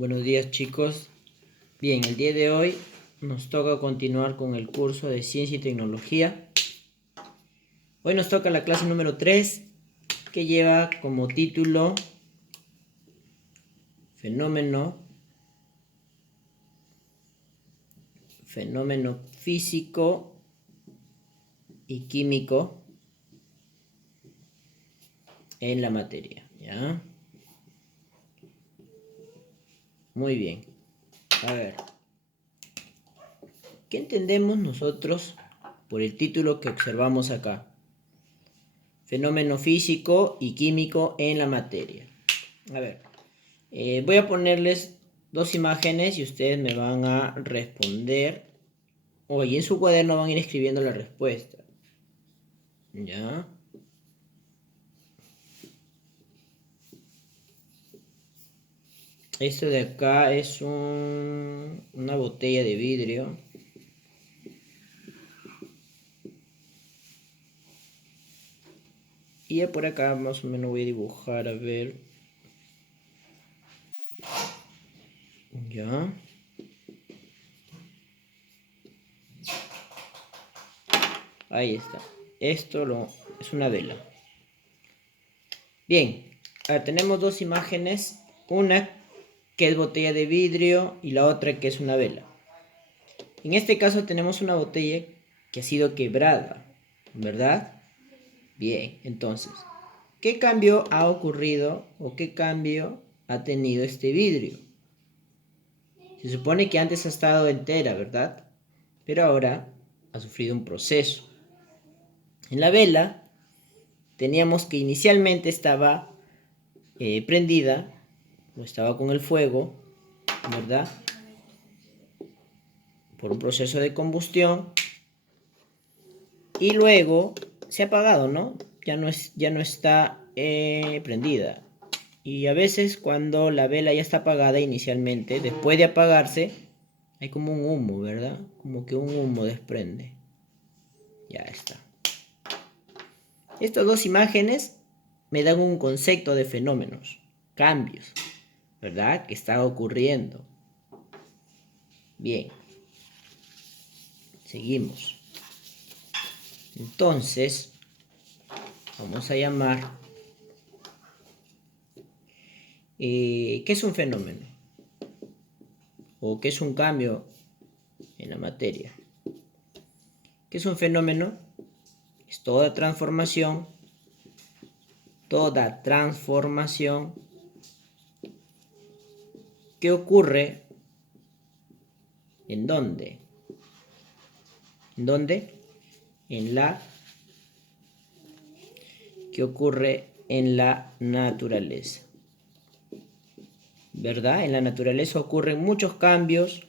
Buenos días, chicos. Bien, el día de hoy nos toca continuar con el curso de Ciencia y Tecnología. Hoy nos toca la clase número 3, que lleva como título Fenómeno físico y químico en la materia, ¿ya? Muy bien. A ver, ¿qué entendemos nosotros por el título que observamos acá? Fenómeno físico y químico en la materia. A ver, voy a ponerles dos imágenes y ustedes me van a responder. Oye, en su cuaderno van a ir escribiendo la respuesta. ¿Ya? Esto de acá es una botella de vidrio. Y ya por acá más o menos voy a dibujar, a ver. ¿Ya? Ahí está. Esto es una vela. Bien, ahora tenemos dos imágenes. Una que es botella de vidrio y la otra que es una vela. En este caso tenemos una botella que ha sido quebrada, ¿verdad? Bien, entonces, ¿qué cambio ha ocurrido o qué cambio ha tenido este vidrio? Se supone que antes ha estado entera, ¿verdad? Pero ahora ha sufrido un proceso. En la vela teníamos que inicialmente estaba prendida o estaba con el fuego, ¿verdad? Por un proceso de combustión y luego se ha apagado, ¿no? Ya no está prendida. Y a veces cuando la vela ya está apagada inicialmente, después de apagarse, hay como un humo, ¿verdad? Como que un humo desprende. Ya está. Estas dos imágenes me dan un concepto de fenómenos, cambios, ¿verdad? Que está ocurriendo. Bien. Seguimos. Entonces, vamos a llamar... ¿qué es un fenómeno? ¿O qué es un cambio en la materia? ¿Qué es un fenómeno? Es toda transformación que ocurre ¿en dónde? ¿En dónde? Que ocurre en la naturaleza. ¿Verdad? En la naturaleza ocurren muchos cambios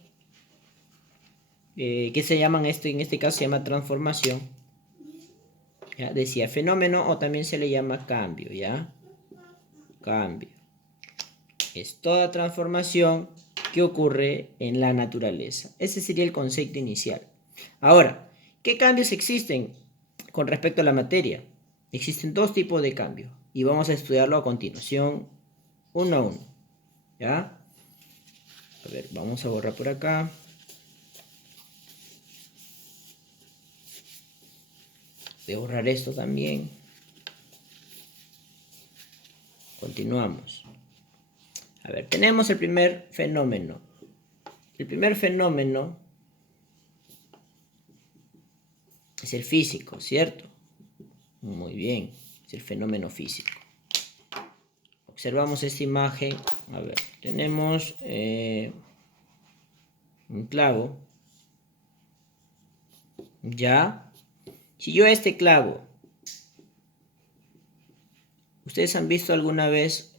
que se llaman en este caso se llama transformación. ¿Ya? Decía fenómeno o también se le llama cambio, ¿ya? Cambio. Es toda transformación que ocurre en la naturaleza. Ese sería el concepto inicial. Ahora, ¿qué cambios existen con respecto a la materia? Existen dos tipos de cambios y vamos a estudiarlo a continuación uno a uno. ¿Ya? A ver, vamos a borrar por acá. Voy a borrar esto también. Continuamos. A ver, tenemos el primer fenómeno. El primer fenómeno es el físico, ¿cierto? Muy bien, es el fenómeno físico. Observamos esta imagen. A ver, tenemos un clavo. Ya. Si yo este clavo, ¿ustedes han visto alguna vez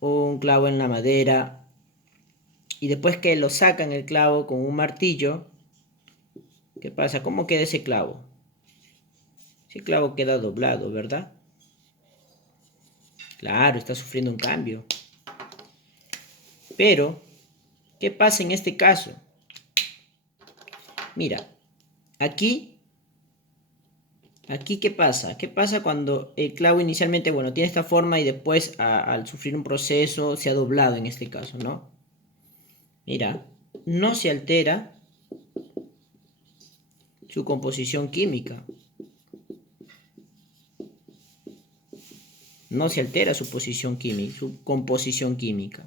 un clavo en la madera y después que lo sacan el clavo con un martillo? ¿Qué pasa? ¿Cómo queda ese clavo? Ese clavo queda doblado, ¿verdad? Claro, está sufriendo un cambio. Pero, ¿qué pasa en este caso? Mira, aquí, ¿qué pasa? ¿Qué pasa cuando el clavo inicialmente, bueno, tiene esta forma y después al sufrir un proceso se ha doblado en este caso, ¿no? mira, no se altera su composición química. No se altera su posición química, su composición química.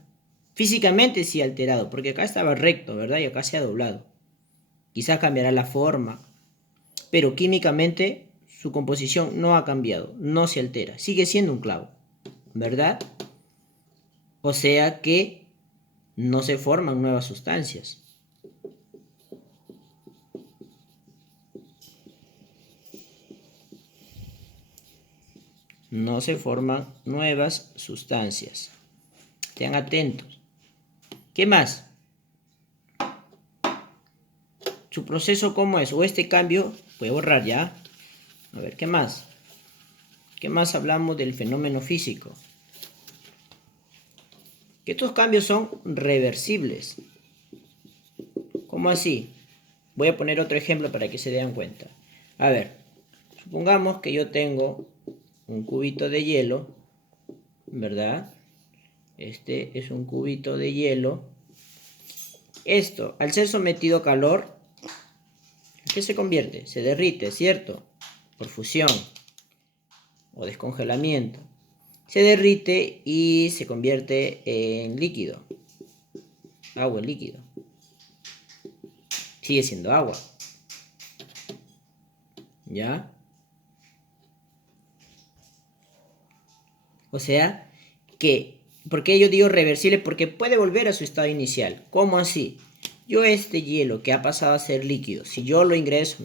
Físicamente sí alterado, porque acá estaba recto, ¿verdad? Y acá se ha doblado. Quizás cambiará la forma, pero químicamente su composición no ha cambiado, no se altera, sigue siendo un clavo, ¿verdad? O sea que no se forman nuevas sustancias. No se forman nuevas sustancias. Estén atentos. ¿Qué más? ¿Su proceso cómo es? O este cambio, voy a borrar ya. A ver, ¿qué más? ¿Qué más hablamos del fenómeno físico? Que estos cambios son reversibles. ¿Cómo así? Voy a poner otro ejemplo para que se den cuenta. A ver, supongamos que yo tengo un cubito de hielo, ¿verdad? Este es un cubito de hielo. Esto, al ser sometido a calor, ¿en qué se convierte? Se derrite, ¿cierto? Por fusión o descongelamiento. Se derrite y se convierte en líquido. Agua en líquido. Sigue siendo agua. ¿Ya? O sea, que, ¿por qué yo digo reversible? Porque puede volver a su estado inicial. ¿Cómo así? Yo este hielo que ha pasado a ser líquido, si yo lo ingreso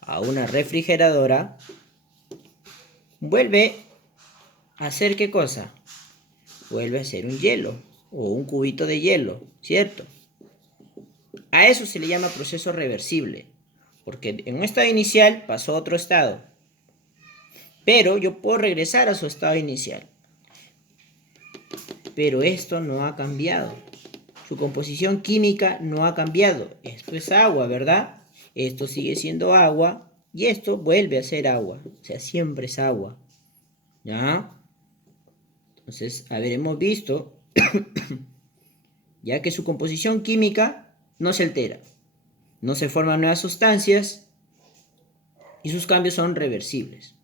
a una refrigeradora, vuelve a ser ¿qué cosa? Vuelve a ser un hielo o un cubito de hielo, ¿cierto? A eso se le llama proceso reversible, porque en un estado inicial pasó a otro estado, pero yo puedo regresar a su estado inicial. Pero esto no ha cambiado. Su composición química no ha cambiado. Esto es agua, ¿verdad? Esto sigue siendo agua y esto vuelve a ser agua. O sea, siempre es agua. ¿Ya? Entonces, habremos visto ya que su composición química no se altera. No se forman nuevas sustancias y sus cambios son reversibles.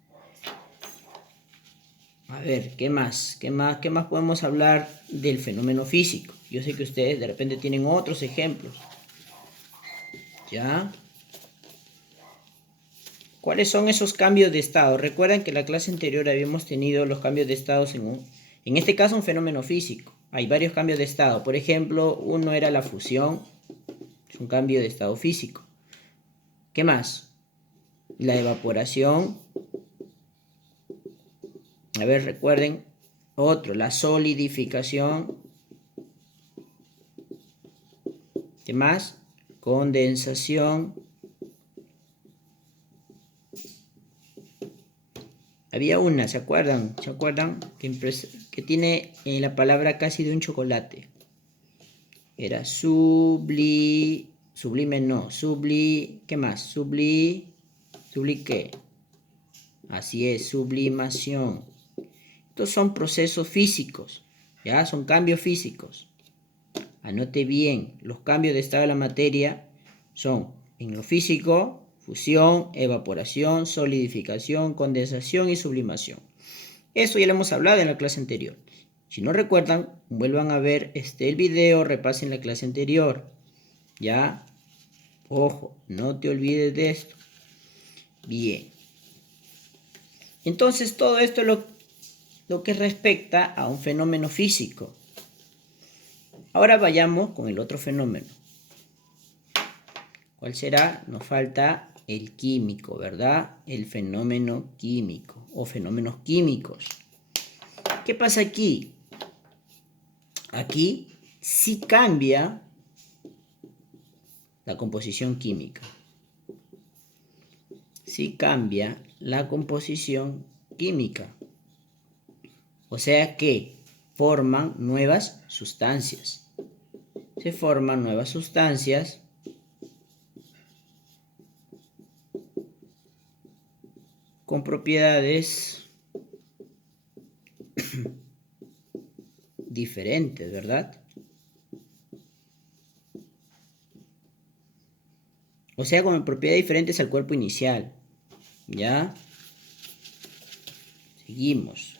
A ver, ¿qué más? ¿Qué más podemos hablar del fenómeno físico? Yo sé que ustedes de repente tienen otros ejemplos. ¿Ya? ¿Cuáles son esos cambios de estado? Recuerdan que en la clase anterior habíamos tenido los cambios de estados en este caso un fenómeno físico. Hay varios cambios de estado. Por ejemplo, uno era la fusión, es un cambio de estado físico. ¿Qué más? La evaporación. A ver, recuerden. Otro, la solidificación. ¿Qué más? Condensación. Había una, ¿se acuerdan? ¿Se acuerdan? Que tiene la palabra casi de un chocolate. Era sublime no, ¿qué más? Subli qué? Así es, sublimación. Estos son procesos físicos, ¿ya? Son cambios físicos. Anote bien, los cambios de estado de la materia son, en lo físico, fusión, evaporación, solidificación, condensación y sublimación. Eso ya lo hemos hablado en la clase anterior. Si no recuerdan, vuelvan a ver el video, repasen la clase anterior. ¿Ya? Ojo, no te olvides de esto. Bien. Entonces, todo esto es lo que respecta a un fenómeno físico. Ahora vayamos con el otro fenómeno. ¿Cuál será? Nos falta el químico, ¿verdad? El fenómeno químico o fenómenos químicos. ¿Qué pasa aquí? Aquí sí cambia la composición química. Sí cambia la composición química. O sea que forman nuevas sustancias. Se forman nuevas sustancias con propiedades diferentes, ¿verdad? O sea, con propiedades diferentes al cuerpo inicial. ¿Ya? Seguimos.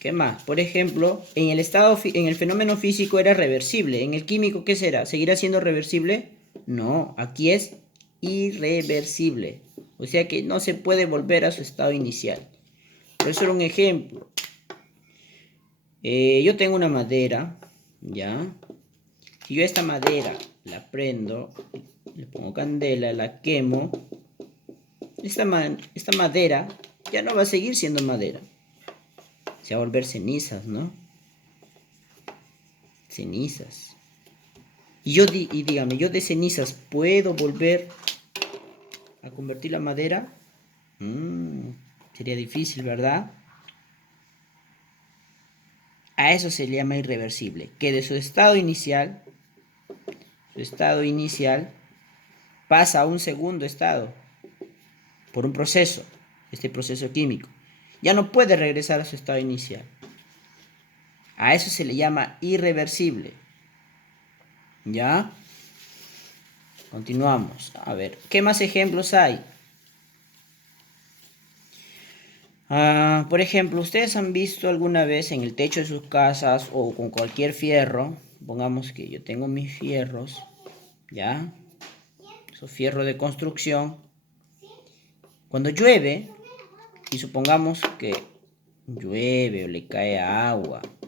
¿Qué más? Por ejemplo, en el fenómeno físico era reversible. En el químico, ¿qué será? ¿Seguirá siendo reversible? No, aquí es irreversible. O sea que no se puede volver a su estado inicial. Por eso era un ejemplo. Yo tengo una madera, ¿ya? Si yo esta madera la prendo, le pongo candela, la quemo, esta madera ya no va a seguir siendo madera. Se va a volver cenizas, ¿no? Cenizas. Y dígame, ¿yo de cenizas puedo volver a convertir la madera? Sería difícil, ¿verdad? A eso se le llama irreversible. Que de su estado inicial, pasa a un segundo estado por un proceso, este proceso químico. Ya no puede regresar a su estado inicial. A eso se le llama irreversible. ¿Ya? Continuamos. A ver, ¿qué más ejemplos hay? Por ejemplo, ¿ustedes han visto alguna vez en el techo de sus casas o con cualquier fierro? Pongamos que yo tengo mis fierros, ¿ya? Esos fierros de construcción. Cuando llueve, y supongamos que llueve o le cae agua